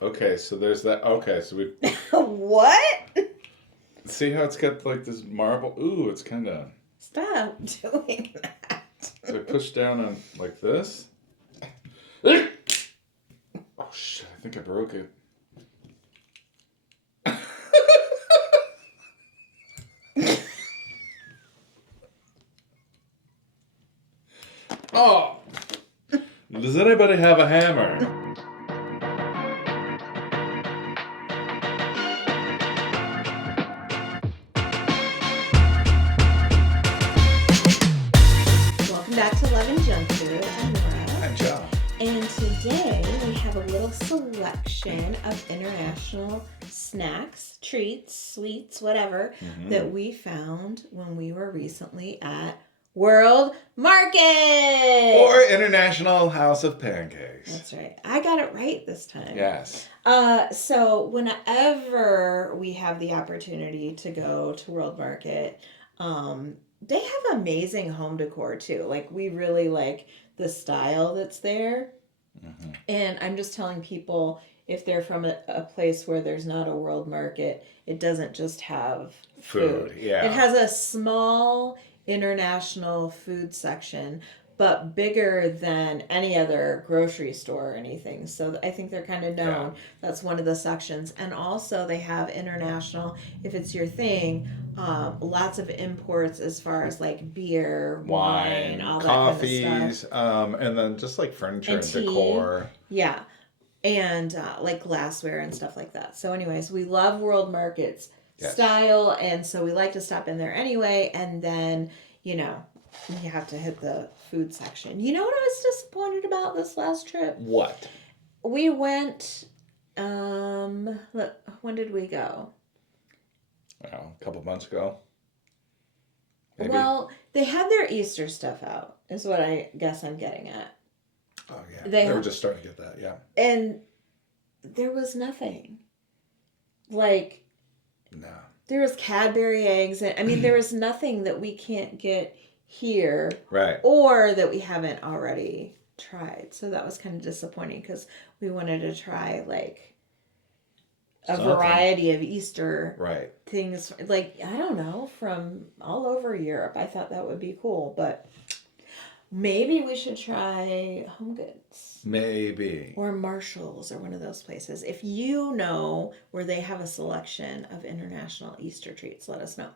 Okay, so there's that. Okay, so we What? see how it's got like this marble. Ooh, it's kind of. Stop doing that. So I push down on like this. Oh shit! I think I broke it. Oh! Does anybody have a hammer? Welcome back to Love and Junk Food. I'm Laura. I'm John. And today we have a little selection of international snacks, treats, sweets, whatever, that we found when we were recently at World Market. Or International House of Pancakes. That's right. I got it right this time. Yes. So whenever we have the opportunity to go to World Market, they have amazing home decor too. Like, we really like the style that's there. Mm-hmm. And I'm just telling people, if they're from a place where there's not a World Market, it doesn't just have food. Yeah. It has a small international food section, but bigger than any other grocery store or anything. So I think they're kind of known. Yeah. That's one of the sections. And also they have international, if it's your thing, lots of imports as far as like beer, wine, all coffees, that kind of stuff. And then just like furniture and tea. decor. Yeah. And like glassware and stuff like that. So anyways, we love World Market's style. And so we like to stop in there anyway. And then, you have to hit the food section. You know what I was disappointed about this last trip? What? We went, when did we go? Well, a couple months ago. Maybe. Well, they had their Easter stuff out, is what I guess I'm getting at. Oh, yeah. They were just starting to get that, yeah. And there was nothing. Like, no. There was Cadbury eggs. And there was nothing that we can't get here. Right. Or that we haven't already tried. So that was kind of disappointing because we wanted to try, like, a variety of Easter things. Like, I don't know, from all over Europe. I thought that would be cool. But maybe we should try Home Goods. Maybe. Or Marshall's or one of those places. If you know where they have a selection of international Easter treats, let us know.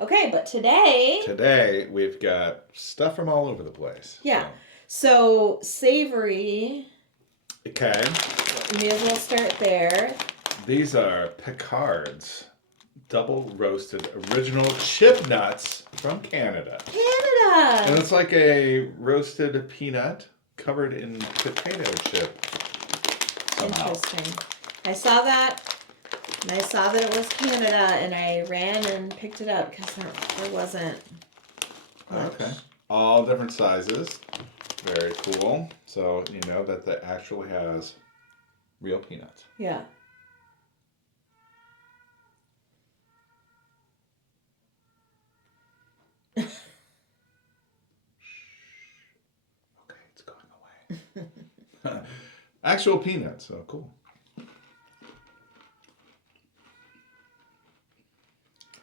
Okay, but today we've got stuff from all over the place. Yeah. So savory. Okay. We may as well start there. These are Picard's double roasted original chip nuts from Canada. Canada! And it's like a roasted peanut covered in potato chip. Somehow. Interesting. I saw that, and I saw that it was Canada, and I ran and picked it up because there wasn't much. Okay. All different sizes. Very cool. So you know that actually has real peanuts. Yeah. Okay, it's going away. Actual peanuts, so cool.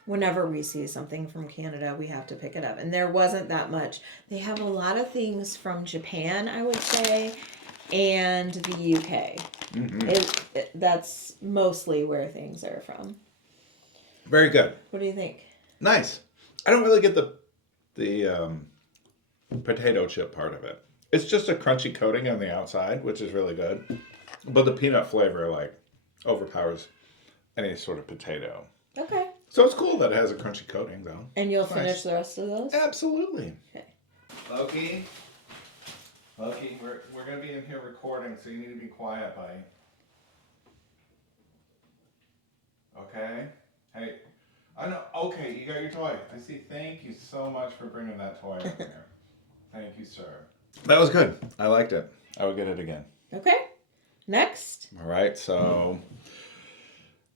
Whenever we see something from Canada, we have to pick it up. And there wasn't that much. They have a lot of things from Japan, I would say, and the UK. Mm-hmm. That's mostly where things are from. Very good. What do you think? Nice. I don't really get the potato chip part of it. It's just a crunchy coating on the outside, which is really good. But the peanut flavor, like, overpowers any sort of potato. Okay. So it's cool that it has a crunchy coating, though. And you'll finish the rest of those? Absolutely. Okay. Loki, we're going to be in here recording, so you need to be quiet, buddy. Okay? Hey, I know. Okay, you got your toy. I see. Thank you so much for bringing that toy in here. Thank you, sir. That was good. I liked it. I would get it again. Okay. Next. All right, so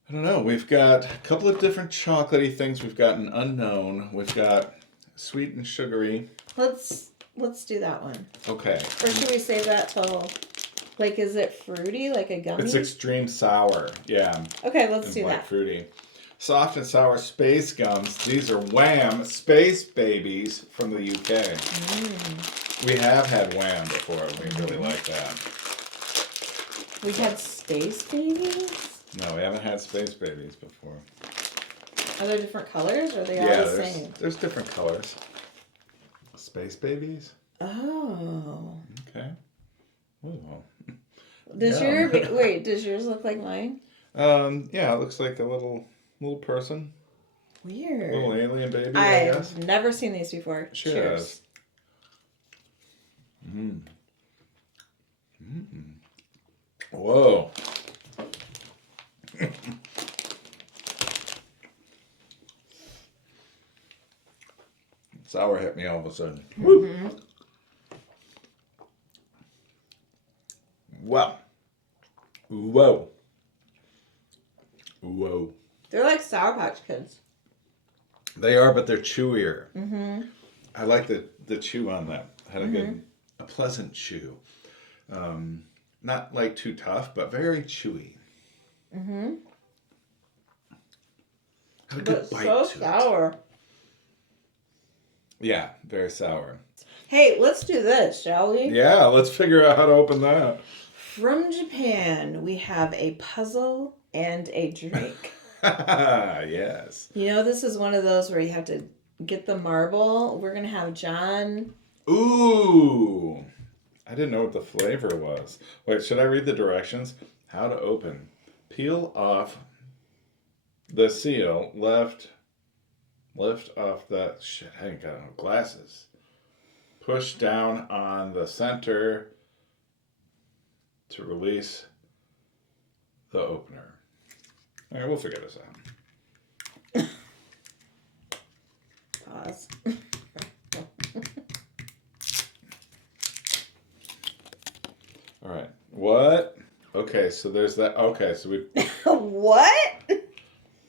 I don't know. We've got a couple of different chocolatey things. We've got an unknown. We've got sweet and sugary. Let's do that one. Okay. Or should we save that till Like, is it fruity, like a gummy? It's extreme sour. Yeah. Okay, let's do like that. Fruity. Soft and sour space gums. These are Wham Space Babies from the UK. We have had Wham before. We really like that. We had Space Babies? No, we haven't had Space Babies before. Are there different colors, or are they all the same? There's different colors. Space Babies? Oh. Okay. Ooh. Does does yours look like mine? Yeah, it looks like a little person. Weird. Little alien baby, I guess. I've never seen these before. Cheers. Whoa. Sour hit me all of a sudden. Wow. Whoa. Whoa. They're like Sour Patch Kids. They are, but they're chewier. I like the chew on them. Had a pleasant chew. Not like too tough, but very chewy. Had a good bite so to sour. it. Yeah, very sour. Hey, let's do this, shall we? Yeah, let's figure out how to open that. From Japan, we have a puzzle and a drink. Yes. You know, this is one of those where you have to get the marble. We're going to have John. Ooh. I didn't know what the flavor was. Wait, should I read the directions? How to open. Peel off the seal. Lift off that. Shit, I ain't got no glasses. Push down on the center to release the opener. All right, we'll figure this out. Pause. All right. What? Okay, so there's that. Okay, so we What?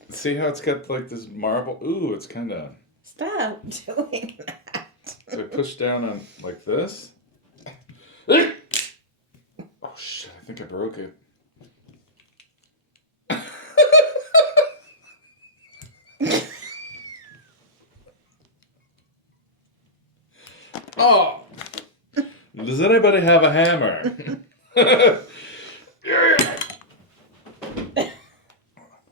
see how it's got like this marble. Ooh, it's kind of. Stop doing that. So I push down on like this. Oh shit! I think I broke it. Oh! Does anybody have a hammer?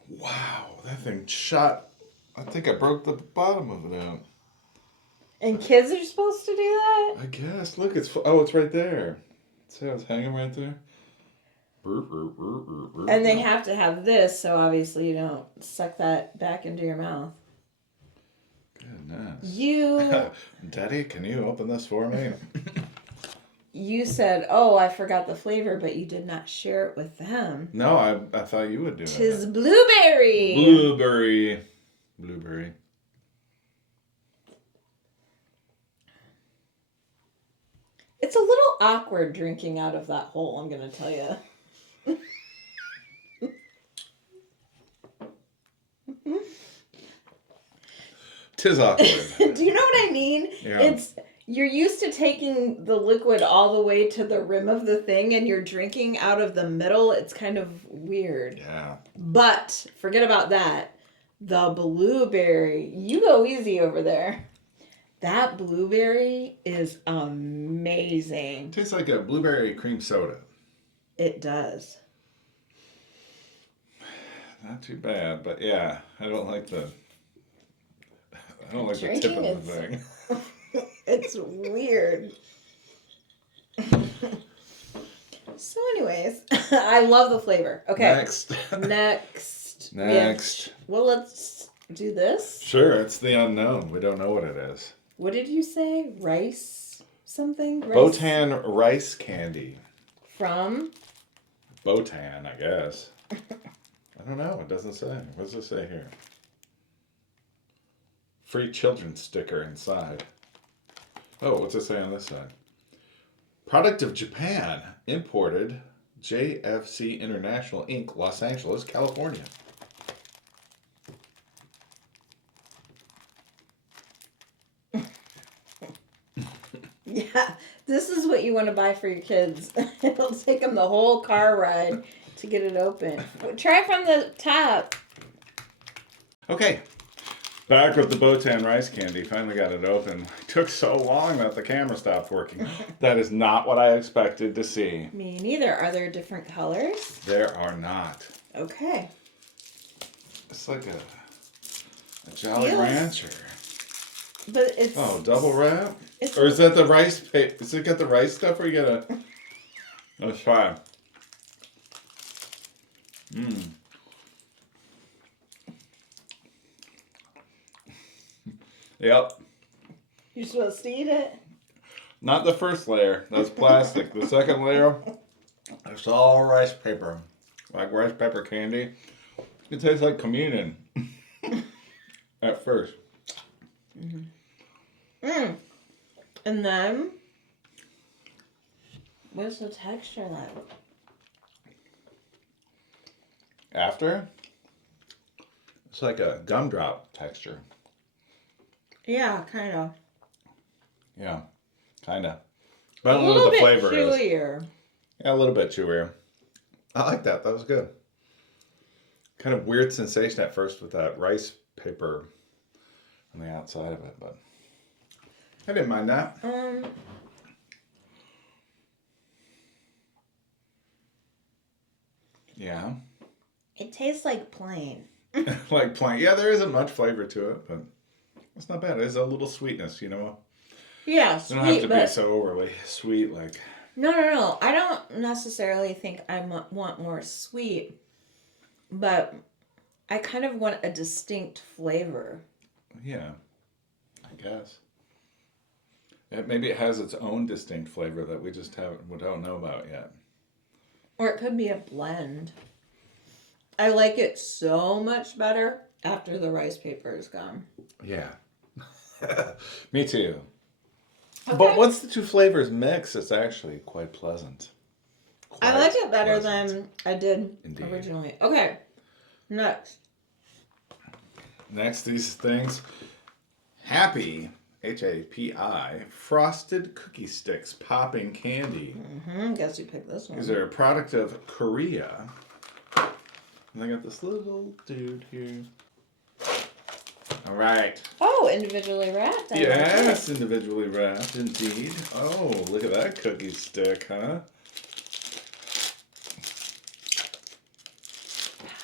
Wow, that thing shot. I think I broke the bottom of it out. And kids are supposed to do that? I guess. Look, it's right there. See how it's hanging right there? And they have to have this, so obviously you don't suck that back into your mouth. Goodness. Daddy, can you open this for me? You said, "Oh, I forgot the flavor," but you did not share it with them. No, I thought you would do it. 'Tis blueberry. Blueberry. It's a little awkward drinking out of that hole, I'm going to tell you. Tis awkward. Do you know what I mean? Yeah. You're used to taking the liquid all the way to the rim of the thing and you're drinking out of the middle. It's kind of weird. Yeah. But forget about that. The blueberry. You go easy over there. That blueberry is amazing. Tastes like a blueberry cream soda. It does. Not too bad, but yeah, I don't like the tip of the thing. It's weird. So anyways, I love the flavor. Okay. Next. Well, let's do this. Sure, it's the unknown. We don't know what it is. What did you say? Rice something? Botan rice candy. From? Botan, I guess. I don't know. It doesn't say. What does it say here? Free children's sticker inside. Oh, what's it say on this side? Product of Japan. Imported. JFC International Inc., Los Angeles, California. Yeah. This is what you want to buy for your kids. It'll take them the whole car ride to get it open. Try from the top. Okay. Back with the Botan rice candy. Finally got it open. It took so long that the camera stopped working. That is not what I expected to see. Me neither. Are there different colors? There are not. Okay. It's like a Jolly Rancher. But it's... Oh, double wrap? Or is that the rice paper? Is it got the rice stuff or you gotta... Let's try. Mmm. Yep. You're supposed to eat it? Not the first layer. That's plastic. The second layer, it's all rice paper. Like rice paper candy. It tastes like communion. At first. Mm-hmm. Mm. And then, what's the texture like? After, it's like a gumdrop texture. Yeah, kind of. Yeah, kind of. But I A don't know little what the bit flavor chewier. is. Yeah, a little bit chewier. I like that. That was good. Kind of weird sensation at first with that rice paper on the outside of it, but I didn't mind that. Yeah. It tastes like plain. Like plain. Yeah, there isn't much flavor to it, but it's not bad. There's a little sweetness, you know. Yeah, sweet. You don't have to be so overly sweet, like. No. I don't necessarily think I want more sweet, but I kind of want a distinct flavor. Yeah, I guess. Maybe it has its own distinct flavor that we don't know about yet. Or it could be a blend. I like it so much better after the rice paper is gone. Yeah. Me too. Okay. But once the two flavors mix, it's actually quite pleasant. I like it better than I did originally. Okay. Next, these things. Happy, Hapi, frosted cookie sticks, popping candy. Guess you picked this one. These are a product of Korea. And I got this little dude here. All right. Oh, individually wrapped. Yes, individually wrapped, indeed. Oh, look at that cookie stick, huh?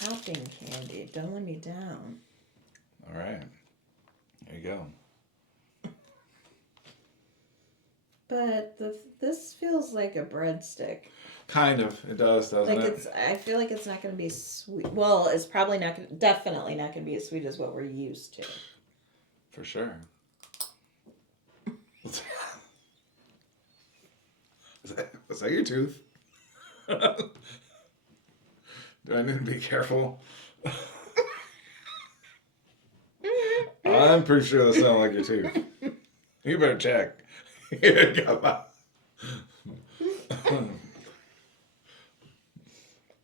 Popping candy. Don't let me down. All right. There you go. But this feels like a breadstick. Kind of. It does, doesn't it? I feel like it's not going to be sweet. Well, it's probably definitely not going to be as sweet as what we're used to. For sure. Was that your tooth? Do I need to be careful? I'm pretty sure that sounded like your tooth. You better check. Here you go.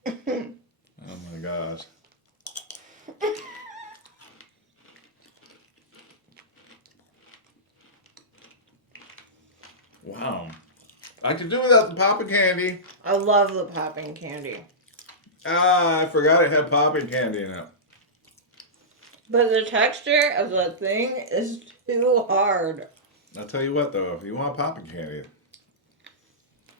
Oh my gosh. Wow. I could do without the popping candy. I love the popping candy. Ah, I forgot it had popping candy in it. But the texture of the thing is too hard. I'll tell you what though, if you want popping candy,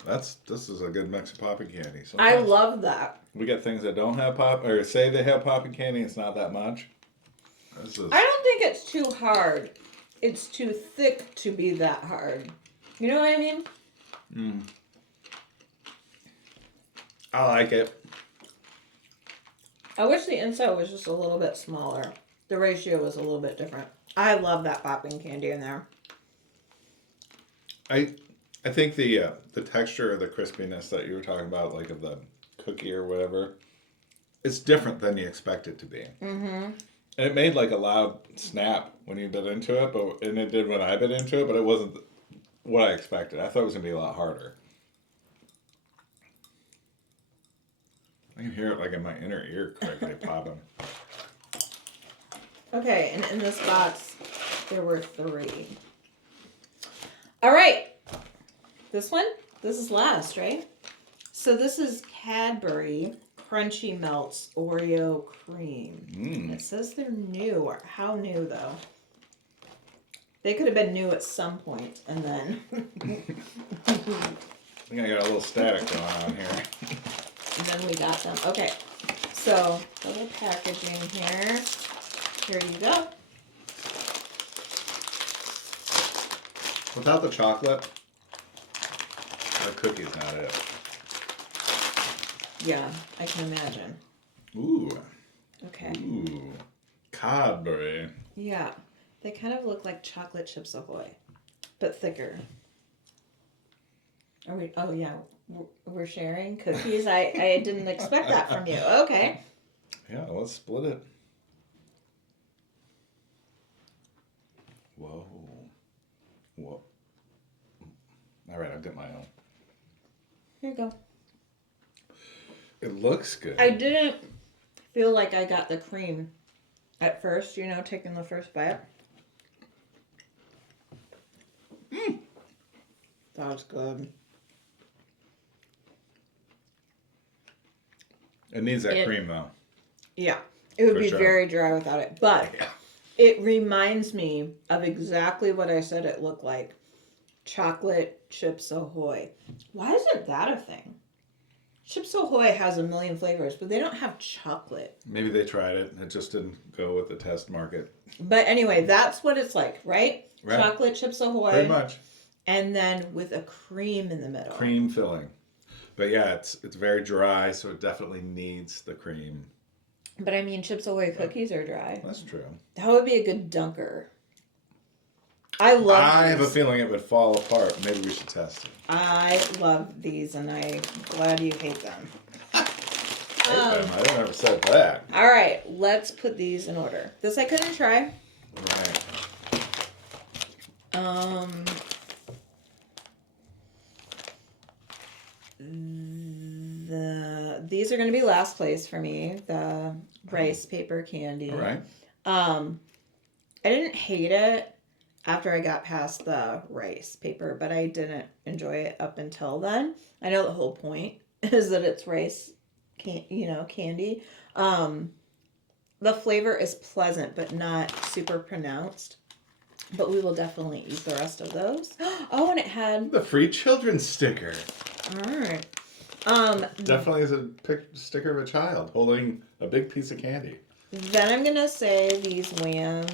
this is a good mix of popping candy. I love that. We get things that don't have or say they have popping candy, it's not that much. I don't think it's too hard. It's too thick to be that hard. You know what I mean? I like it. I wish the inside was just a little bit smaller. The ratio was a little bit different. I love that popping candy in there. I think the texture or the crispiness that you were talking about, like of the cookie or whatever, it's different than you expect it to be. And it made like a loud snap when you bit into it, and it did when I bit into it, but it wasn't what I expected. I thought it was gonna be a lot harder. I can hear it like in my inner ear correctly popping. Okay, and in this box, there were 3. All right. This one? This is last, right? So this is Cadbury Crunchy Melts Oreo Cream. It says they're new. How new, though? They could have been new at some point, and then... I think I got a little static going on here. And then we got them. Okay, so a little packaging here. Here you go. Without the chocolate, the cookie's not it. Yeah, I can imagine. Ooh. Okay. Ooh. Cadbury. Yeah, they kind of look like chocolate chips Ahoy, but thicker. Are we? Oh yeah, we're sharing cookies. I didn't expect that from you. Okay. Yeah, let's split it. Whoa. Whoa. All right, I'll get my own. Here you go. It looks good. I didn't feel like I got the cream at first, taking the first bite. That was good. It needs that cream, though. Yeah. It would For be sure. very dry without it. But it reminds me of exactly what I said it looked like. Chocolate Chips Ahoy. Why isn't that a thing? Chips Ahoy has a million flavors, but they don't have chocolate. Maybe they tried it. It just didn't go with the test market. But anyway, that's what it's like, right? Right. Chocolate Chips Ahoy. Pretty much. And then with a cream in the middle. Cream filling. But yeah, it's very dry, so it definitely needs the cream. But I mean, Chips Ahoy cookies are dry. That's true. That would be a good dunker. I have a feeling it would fall apart. Maybe we should test it. I love these, and I'm glad you hate them. I don't ever said that. All right, let's put these in order. This I couldn't try. Right. These are going to be last place for me. The rice paper candy. All right. I didn't hate it after I got past the rice paper, but I didn't enjoy it up until then. I know the whole point is that it's rice, candy. The flavor is pleasant, but not super pronounced. But we will definitely eat the rest of those. Oh, and it had the free children's sticker. All right. Definitely is a sticker of a child holding a big piece of candy. Then I'm gonna say these Wham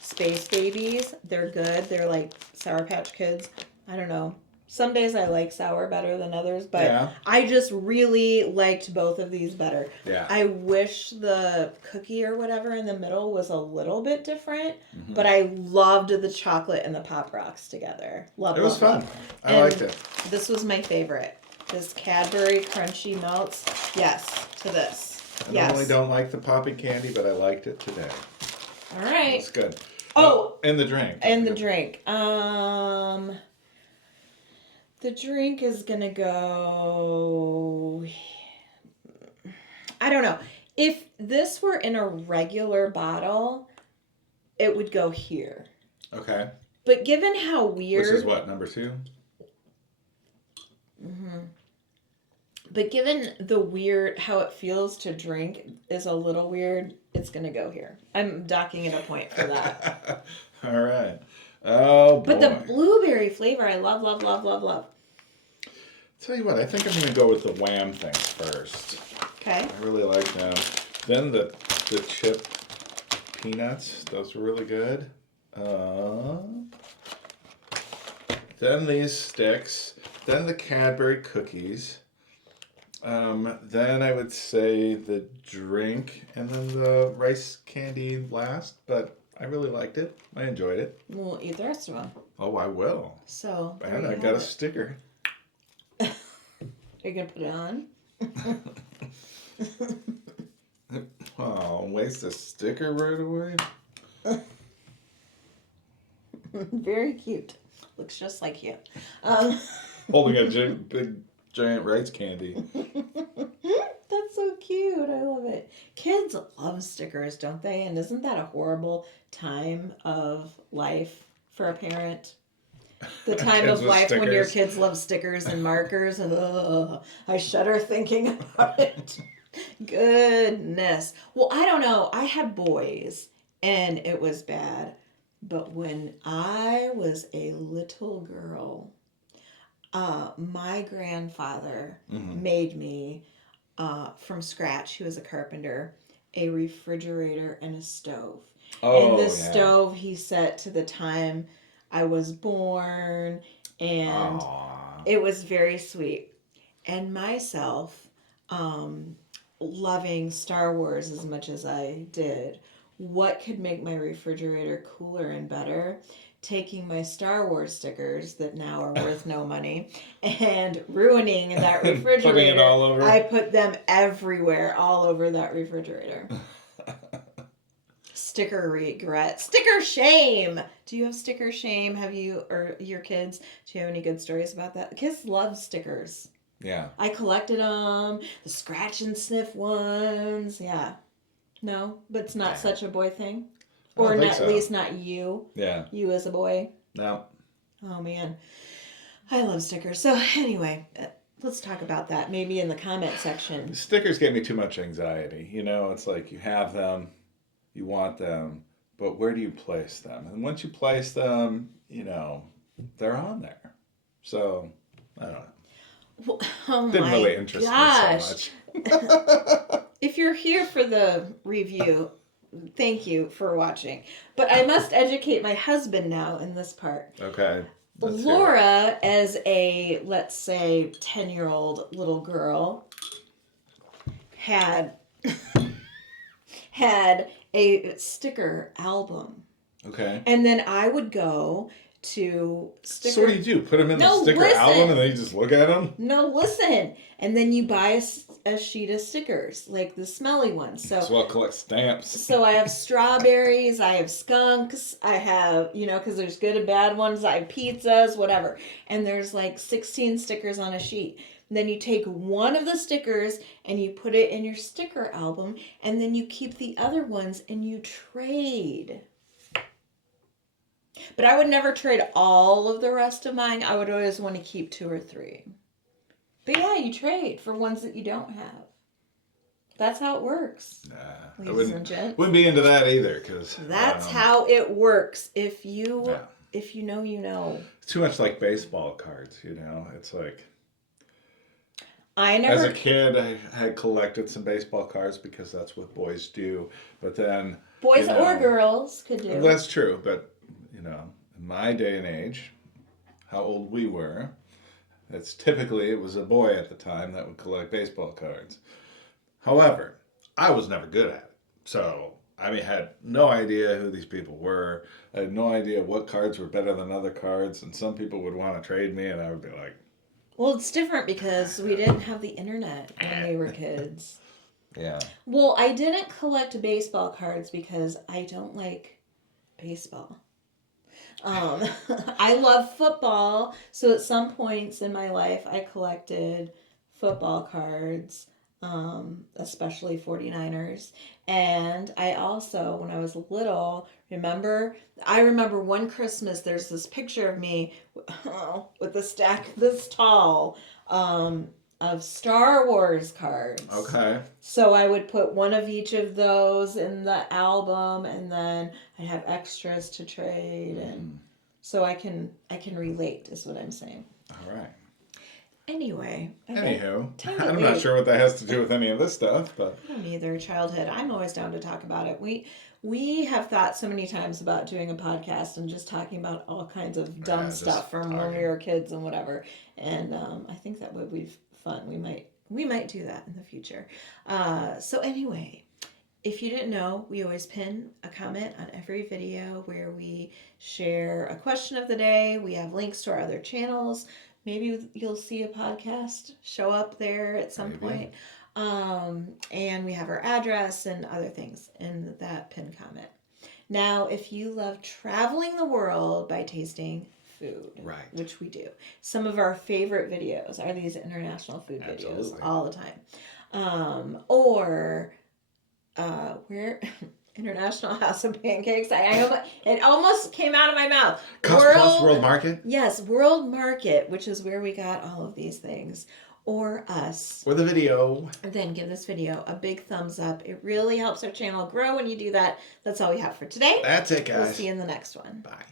Space Babies. They're good. They're like Sour Patch Kids. I don't know. Some days I like sour better than others, but I just really liked both of these better. Yeah. I wish the cookie or whatever in the middle was a little bit different, but I loved the chocolate and the Pop Rocks together. Loved it. It was fun. I liked it. This was my favorite. This Cadbury Crunchy Melts. Yes, to this. I normally don't like the poppy candy, but I liked it today. All right. It's good. Oh, and the drink. And the drink. The drink is gonna go. I don't know. If this were in a regular bottle, it would go here. Okay. But given how weird. Which is what, number 2? Mm-hmm. But given the weird, how it feels to drink is a little weird, it's going to go here. I'm docking it a point for that. All right. Oh, boy. But the blueberry flavor, I love, love, love, love, love. Tell you what, I think I'm going to go with the Wham thing first. Okay. I really like them. Then the chip peanuts, those were really good. Then these sticks. Then the Cadbury cookies. Then I would say the drink, and then the rice candy last. But I really liked it. I enjoyed it. We'll eat the rest of them. Oh, I will. So. And I got a sticker. Are you going to put it on? Oh, waste a sticker right away. Very cute. Looks just like you. Holding a big giant rice candy. That's so cute. I love it. Kids love stickers, don't they? And isn't that a horrible time of life for a parent? The time of life when your kids love stickers and markers. I shudder thinking about it. Goodness. Well, I don't know. I had boys and it was bad. But when I was a little girl, my grandfather made me, from scratch, he was a carpenter, a refrigerator and a stove. And the stove he set to the time I was born, and it was very sweet. And myself, loving Star Wars as much as I did, what could make my refrigerator cooler and better? Taking my Star Wars stickers that now are worth no money and ruining that refrigerator. Putting it all over. I put them everywhere, all over that refrigerator. Sticker regret. Sticker shame. Do you have sticker shame? Have you, or your kids, do you have any good stories about that? Kids love stickers. Yeah. I collected them. The scratch and sniff ones. Yeah. No, but it's not such a boy thing? Or not, at least not you. Yeah. You as a boy. No. Oh, man. I love stickers. So, anyway, let's talk about that. Maybe in the comment section. Stickers gave me too much anxiety. You know, it's like you have them, you want them, but where do you place them? And once you place them, you know, they're on there. So, I don't know. Well, oh Didn't my really interest gosh. me so much. If you're here for the review, thank you for watching. But I must educate my husband now in this part. Okay. Laura, as a, let's say, 10-year-old little girl, had a sticker album. Okay. And then I would go to sticker... So what do you do? Put them in the sticker album and then you just look at them? No, listen. And then you buy a sheet of stickers, like the smelly ones. So I'll collect stamps. So I have strawberries, I have skunks, I have, you know, because there's good and bad ones, I have pizzas, whatever. And there's like 16 stickers on a sheet. And then you take one of the stickers and you put it in your sticker album, and then you keep the other ones and you trade. But I would never trade all of the rest of mine. I would always want to keep 2 or 3. But yeah, you trade for ones that you don't have. That's how it works. Nah, I wouldn't be into that either, because that's how it works. If you know, you know. It's too much like baseball cards, you know. It's like as a kid, I had collected some baseball cards because that's what boys do. But then boys or girls could do. That's true, but you know, in my day and age, how old we were, it was a boy at the time that would collect baseball cards. However, I was never good at it. So, I had no idea who these people were. I had no idea what cards were better than other cards. And some people would want to trade me, and I would be like... Well, it's different because we didn't have the internet when we were kids. Yeah. Well, I didn't collect baseball cards because I don't like baseball. I love football, so at some points in my life I collected football cards, especially 49ers. And I also, when I was little, I remember one Christmas, there's this picture of me with a stack this tall of Star Wars cards. Okay. So I would put one of each of those in the album, and then I have extras to trade, and so I can relate, is what I'm saying. All right. Anyway. Anywho, I'm not sure what that has to do with any of this stuff, but I don't either. Childhood. I'm always down to talk about it. We have thought so many times about doing a podcast and just talking about all kinds of dumb stuff from when we were kids and whatever. And I think that would be fun. We might do that in the future. So anyway, if you didn't know, we always pin a comment on every video where we share a question of the day. We have links to our other channels. Maybe you'll see a podcast show up there at some point. And we have our address and other things in that pinned comment. Now, if you love traveling the world by tasting food, right, which we do, some of our favorite videos are these international food videos all the time. Or where International House of Pancakes. It almost came out of my mouth. World Market? Yes, World Market, which is where we got all of these things. Or us. Or the video. And then give this video a big thumbs up. It really helps our channel grow when you do that. That's all we have for today. That's it, guys. We'll see you in the next one. Bye.